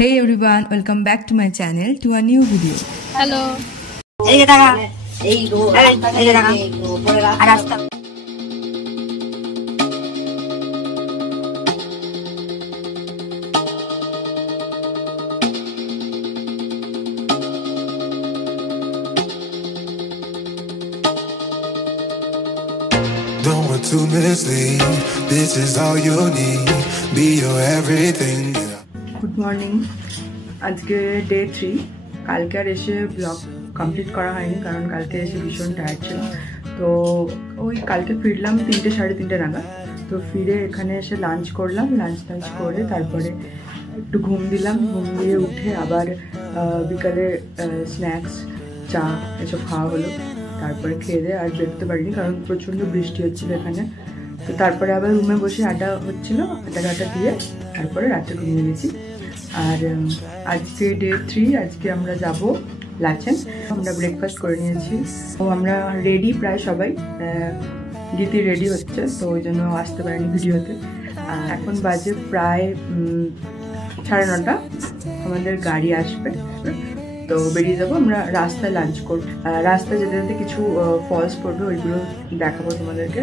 Hey everyone, welcome back to my channel to a new video. Hello. Don't want to mislead. This is all you need. Be your everything. Good morning. আজকে day 3 কালকে আর এসে blog complete করা হয়নি কারণ কালকে এসে ভীষণ tired ছিল। তো ওই কালকে ফিরলাম 3টে সাড়ে 3টে নাগাদ। তো ফিরে এখানে এসে লাঞ্চ করলাম, লাঞ্চ করে তারপরে একটু ঘুম দিলাম, ঘুম দিয়ে উঠে আবার বিকালে স্ন্যাক্স চা এসব খাওয়া হলো। তারপরে খেয়ে দিয়ে আর বেরোতে পারিনি কারণ প্রচণ্ড বৃষ্টি হচ্ছিল এখানে। তো তারপরে আবার রুমে বসে আড্ডা হচ্ছিলো, আড্ডা দিয়ে তারপরে রাতে ঘুমিয়ে গেছি। আর আজকে ডে 3, আজকে আমরা যাব লাচেন। আমরা ব্রেকফাস্ট করে নিয়েছি। তো আমরা রেডি প্রায় সবাই, গীতি রেডি হচ্ছে, তো ওই জন্য আসতে পারিনি ভিডিওতে। এখন বাজে প্রায় 9:30, আমাদের গাড়ি আসবে, তো বেরিয়ে যাবো। আমরা রাস্তায় লাঞ্চ করব, রাস্তায় যেতে যেতে কিছু ফলস পড়বে, ওইগুলো দেখাবো তোমাদেরকে।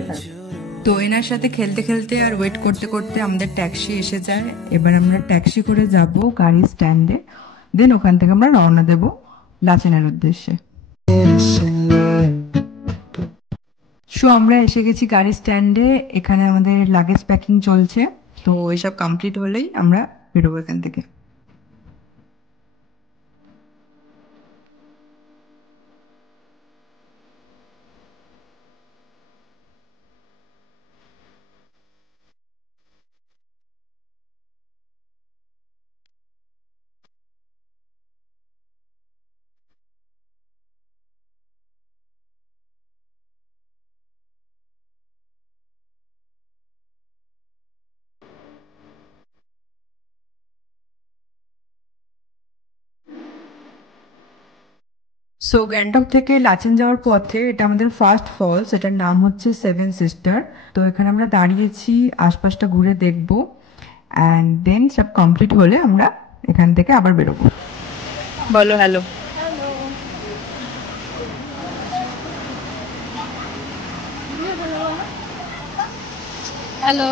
তো এনার সাথে খেলতে খেলতে আর ওয়েট করতে করতে আমাদের ট্যাক্সি এসে যায়। এবার আমরা ট্যাক্সি করে যাব গাড়ি স্ট্যান্ডে, দেন ওখান থেকে আমরা রওনা দেব লাচেনের উদ্দেশ্যে। সো আমরা এসে গেছি গাড়ি স্ট্যান্ডে। এখানে আমাদের লাগেজ প্যাকিং চলছে, তো এইসব কমপ্লিট হলেই আমরা বেরোবো এখান থেকে। সো গ্যাংটক থেকে লাচেন যাওয়ার পথে এটা আমাদের ফার্স্ট ফলস, এটার নাম হচ্ছে 7 সিস্টার। তো এখানে আমরা দাঁড়িয়েছি, আশপাশটা ঘুরে দেখবো, অ্যান্ড দেন সব কমপ্লিট হলে আমরা এখান থেকে আবার বেরোবো। বলো হ্যালো। Hello.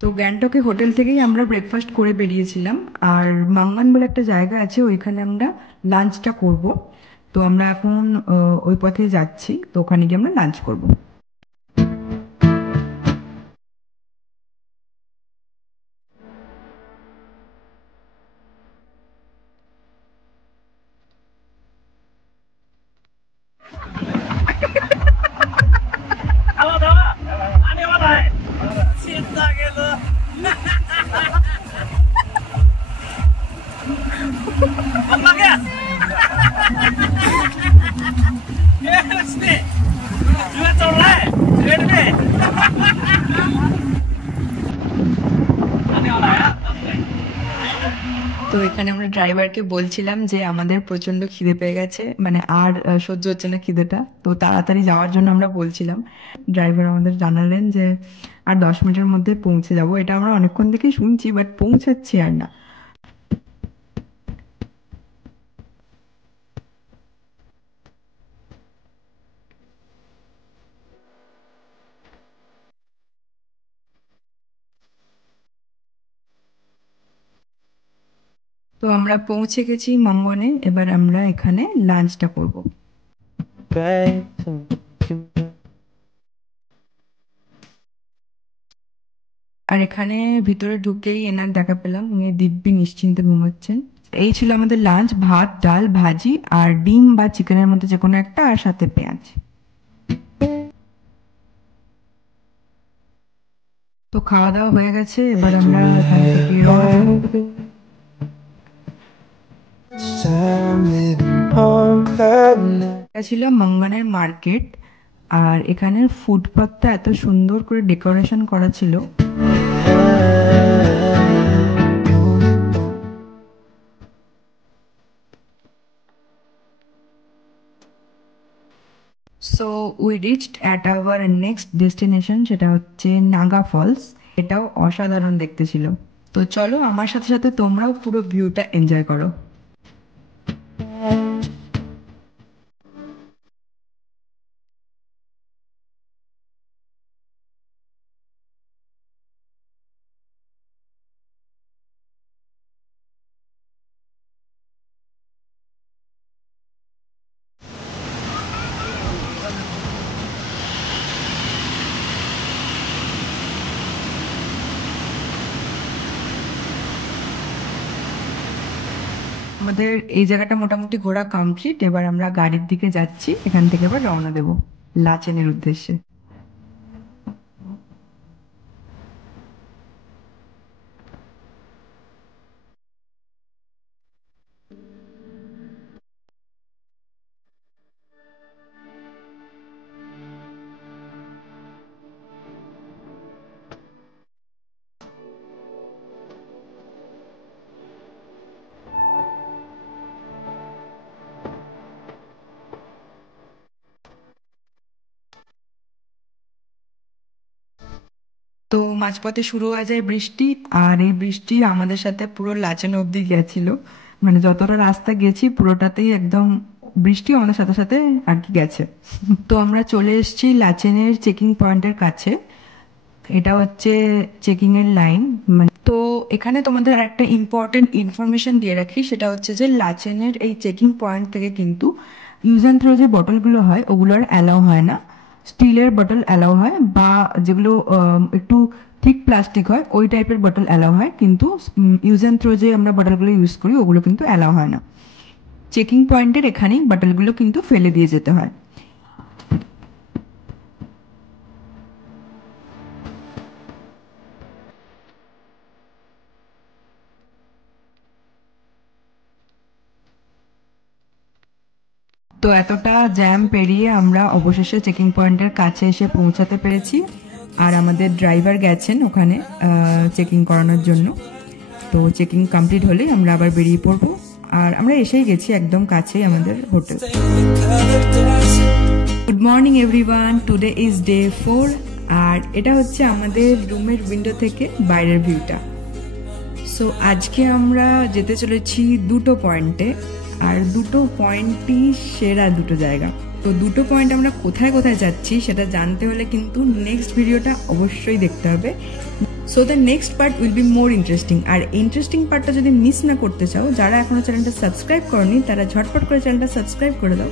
তো গ্যাংটকে হোটেল থেকেই আমরা ব্রেকফাস্ট করে বেরিয়েছিলাম, আর মাঙ্গান বলে একটা জায়গা আছে, ওইখানে আমরা লাঞ্চটা করব। তো আমরা এখন ওই পথে যাচ্ছি, তো ওখানে গিয়ে আমরা লাঞ্চ করব। তো এখানে আমরা ড্রাইভারকে বলছিলাম যে আমাদের প্রচন্ড খিদে পেয়ে গেছে, মানে আর সহ্য হচ্ছে না খিদেটা, তো তাড়াতাড়ি যাওয়ার জন্য আমরা বলছিলাম। ড্রাইভার আমাদের জানালেন যে আর 10 মিনিটের মধ্যে পৌঁছে যাব। এটা আমরা অনেকক্ষণ থেকেই শুনছি, বাট পৌঁছাচ্ছি আর না। তো আমরা পৌঁছে গেছি মঙ্গনে, এবার আমরা এখানে লাঞ্চটা করব। আর এখানে ভিতরে ঢুকেই এনার দেখা পেলাম, উনি দিব্যি নিশ্চিন্তে ঘুমাচ্ছেন। এই ছিল আমাদের লাঞ্চ, ভাত, ডাল, ভাজি আর ডিম বা চিকেনের মধ্যে যে কোনো একটা, আর সাথে পেঁয়াজ। তো খাওয়া দাওয়া হয়ে গেছে, এবার আমরা এখান থেকে এটা ছিল মঙ্গনের মার্কেট। আর এখানের ফুটপাথটা এত সুন্দর করে ডেকোরেশন করা ছিল। So we reached at our next destination, সেটা হচ্ছে নাগা ফলস। এটাও অসাধারণ দেখতে ছিল। তো চলো আমার সাথে সাথে তোমরাও পুরো ভিউটা এনজয় করো। আমাদের এই জায়গাটা মোটামুটি ঘোরা কমপ্লিট। এবার আমরা গাড়ির দিকে যাচ্ছি, এখান থেকে আবার রওনা দেবো লাচেনের উদ্দেশ্যে। তো মাঝপথে শুরু হয়ে যায় বৃষ্টি, আর এই বৃষ্টি আমাদের সাথে পুরো লাচেন অব্দি গেছিল। মানে যতটা রাস্তা গেছি পুরোটাতেই একদম বৃষ্টি আমাদের সাথে সাথে আর কি গেছে। তো আমরা চলে এসেছি লাচেনের চেকিং পয়েন্টের কাছে। এটা হচ্ছে চেকিং এর লাইন। মানে তো এখানে তোমাদের একটা ইম্পর্টেন্ট ইনফরমেশন দিয়ে রাখি, সেটা হচ্ছে যে লাচেনের এই চেকিং পয়েন্ট থেকে কিন্তু ইউজ অ্যান্ড থ্রো যে বটলগুলো হয় ওগুলোর অ্যালাউ হয় না। স্টিলের বটল অ্যালাউ হয়, বা যেগুলো একটু থিক প্লাস্টিক হয় ওই টাইপের বটল অ্যালাউ হয়, কিন্তু ইউজ অ্যান্ড থ্রো যে আমরা বটলগুলো ইউজ করি ওগুলো কিন্তু অ্যালাউ হয় না। চেকিং পয়েন্টের এখানেই বটলগুলো কিন্তু ফেলে দিয়ে যেতে হয়। তো এতটা জ্যাম পেরিয়ে আমরা অবশেষে চেকিং পয়েন্টের কাছে এসে পৌঁছাতে পেরেছি। আর আমাদের ড্রাইভার গেছেন ওখানে চেকিং করানোর জন্য। তো চেকিং কমপ্লিট হলেই আমরা আবার বেরিয়ে পড়বো। আর আমরা এসেই গেছি, একদম কাছেই আমাদের hotel. Good morning everyone, today is day 4। আর এটা হচ্ছে আমাদের রুমের উইন্ডো থেকে বাইরের ভিউটা। সো আজকে আমরা যেতে চলেছি দুটো পয়েন্টে, আর দুটো পয়েন্টই সেরা দুটো জায়গা। তো দুটো পয়েন্ট আমরা কোথায় কোথায় যাচ্ছি সেটা জানতে হলে কিন্তু নেক্সট ভিডিওটা অবশ্যই দেখতে হবে। So the next part will be more interesting. আর ইন্টারেস্টিং পার্টটা যদি মিস না করতে চাও, যারা এখনো চ্যানেলটা সাবস্ক্রাইব করনি তারা ঝটপট করে চ্যানেলটা সাবস্ক্রাইব করে দাও,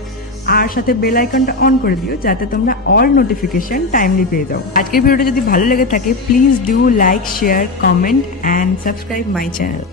আর সাথে বেল আইকনটা অন করে দিও যাতে তোমরা অল নোটিফিকেশন টাইমলি পেয়ে যাও। আজকের ভিডিওটা যদি ভালো লেগে থাকে please do like, share, comment and subscribe my channel.